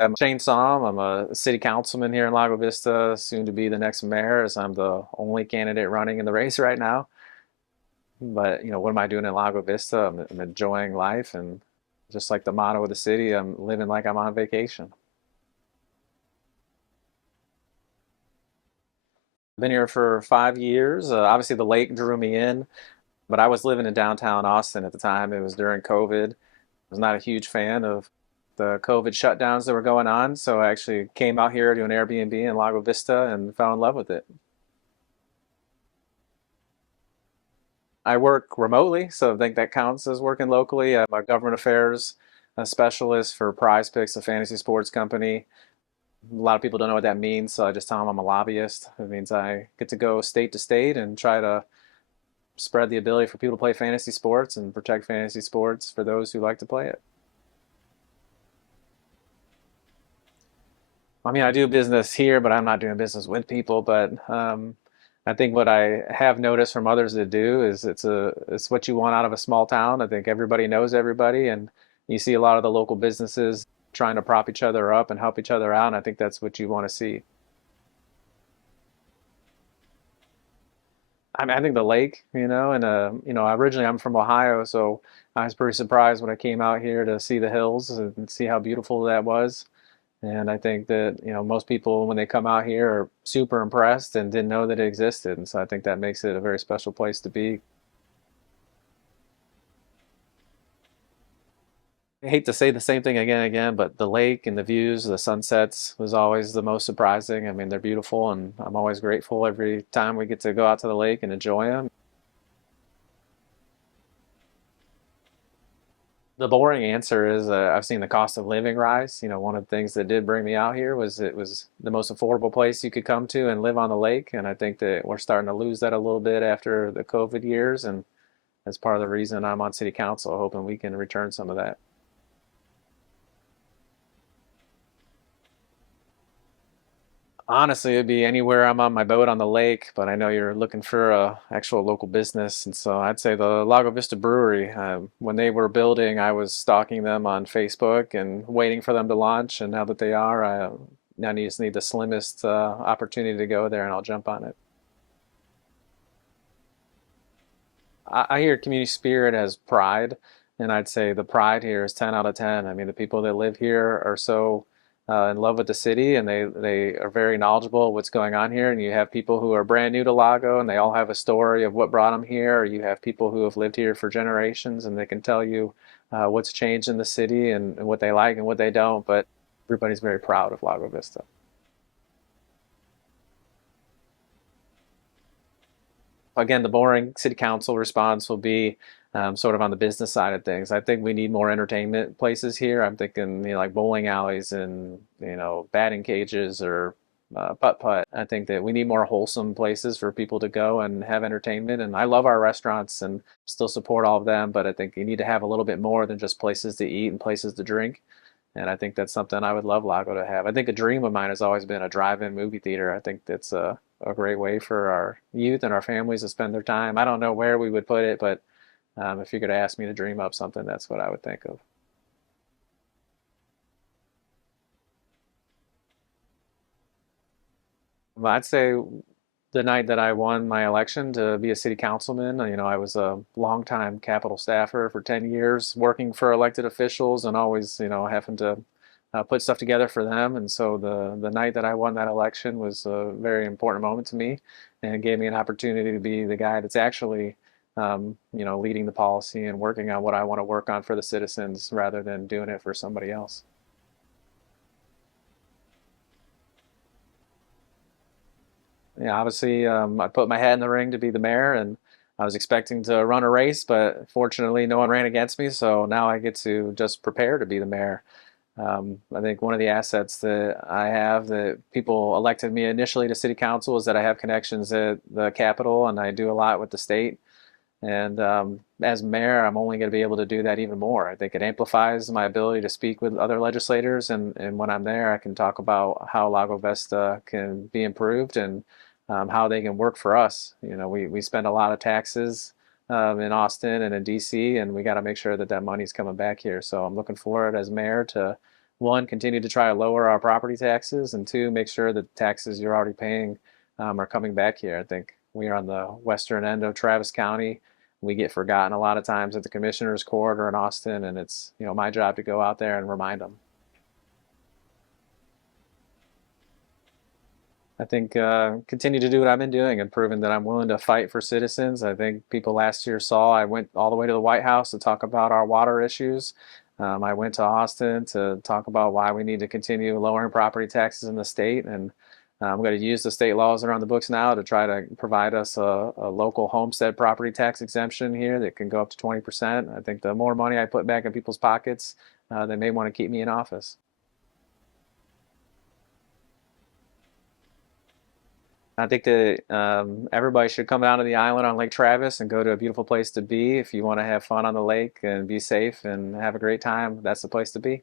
I'm Shane Som. I'm a city councilman here in Lago Vista, soon to be the next mayor, as I'm the only candidate running in the race right now. But what am I doing in Lago Vista? I'm enjoying life, and just like the motto of the city, I'm living like I'm on vacation. I've been here for 5 years. Obviously, the lake drew me in, but I was living in downtown Austin at the time. It was during COVID. I was not a huge fan of the COVID shutdowns that were going on, so I actually came out here to an Airbnb in Lago Vista and fell in love with it. I work remotely, so I think that counts as working locally. I'm a government affairs specialist for Prize Picks, a fantasy sports company. A lot of people don't know what that means, so I just tell them I'm a lobbyist. It means I get to go state to state and try to spread the ability for people to play fantasy sports and protect fantasy sports for those who like to play it. I mean, I do business here, but I'm not doing business with people. But I think what I have noticed from others that do is it's what you want out of a small town. I think everybody knows everybody, and you see a lot of the local businesses trying to prop each other up and help each other out. And I think that's what you want to see. I mean, I think the lake, and originally I'm from Ohio, so I was pretty surprised when I came out here to see the hills and see how beautiful that was. And I think that, most people when they come out here are super impressed and didn't know that it existed. And so I think that makes it a very special place to be. I hate to say the same thing again and again, but the lake and the views, the sunsets was always the most surprising. I mean, they're beautiful, and I'm always grateful every time we get to go out to the lake and enjoy them. The boring answer is I've seen the cost of living rise. One of the things that did bring me out here was it was the most affordable place you could come to and live on the lake. And I think that we're starting to lose that a little bit after the COVID years. And that's part of the reason I'm on city council, hoping we can return some of that. Honestly, it'd be anywhere I'm on my boat on the lake, but I know you're looking for a actual local business, and so I'd say the Lago Vista Brewery. When they were building, I was stalking them on Facebook and waiting for them to launch, and now that they are, I now just need the slimmest opportunity to go there, and I'll jump on it. I hear community spirit as pride, and I'd say the pride here is 10 out of 10. I mean, the people that live here are so in love with the city, and they are very knowledgeable of what's going on here. And you have people who are brand new to Lago, and they all have a story of what brought them here. Or you have people who have lived here for generations, and they can tell you what's changed in the city and what they like and what they don't. But everybody's very proud of Lago Vista. Again, the boring city council response will be sort of on the business side of things. I think we need more entertainment places here. I'm thinking, like bowling alleys and, batting cages or putt-putt. I think that we need more wholesome places for people to go and have entertainment. And I love our restaurants and still support all of them, but I think you need to have a little bit more than just places to eat and places to drink. And I think that's something I would love Lago to have. I think a dream of mine has always been a drive-in movie theater. I think that's a great way for our youth and our families to spend their time. I don't know where we would put it, but if you're going to ask me to dream up something, that's what I would think of. Well, I'd say the night that I won my election to be a city councilman, I was a longtime Capitol staffer for 10 years, working for elected officials and always, having to put stuff together for them. And so the night that I won that election was a very important moment to me, and it gave me an opportunity to be the guy that's actually, leading the policy and working on what I want to work on for the citizens rather than doing it for somebody else. Yeah, obviously, I put my hat in the ring to be the mayor, and I was expecting to run a race, but fortunately, no one ran against me. So now I get to just prepare to be the mayor. I think one of the assets that I have that people elected me initially to city council is that I have connections at the Capitol, and I do a lot with the state. And as mayor, I'm only going to be able to do that even more. I think it amplifies my ability to speak with other legislators, and when I'm there, I can talk about how Lago Vesta can be improved and how they can work for us. We spend a lot of taxes in Austin and in DC, and we got to make sure that that money's coming back here. So I'm looking forward as mayor to one, continue to try to lower our property taxes, and two, make sure that the taxes you're already paying are coming back here. I think we are on the western end of Travis County. We get forgotten a lot of times at the commissioner's court or in Austin, and it's my job to go out there and remind them. I think continue to do what I've been doing and proving that I'm willing to fight for citizens. I think people last year saw I went all the way to the White House to talk about our water issues. I went to Austin to talk about why we need to continue lowering property taxes in the state. And I'm going to use the state laws that are on the books now to try to provide us a local homestead property tax exemption here that can go up to 20%. I think the more money I put back in people's pockets, they may want to keep me in office. I think that everybody should come down to the island on Lake Travis and go to a beautiful place to be. If you want to have fun on the lake and be safe and have a great time, that's the place to be.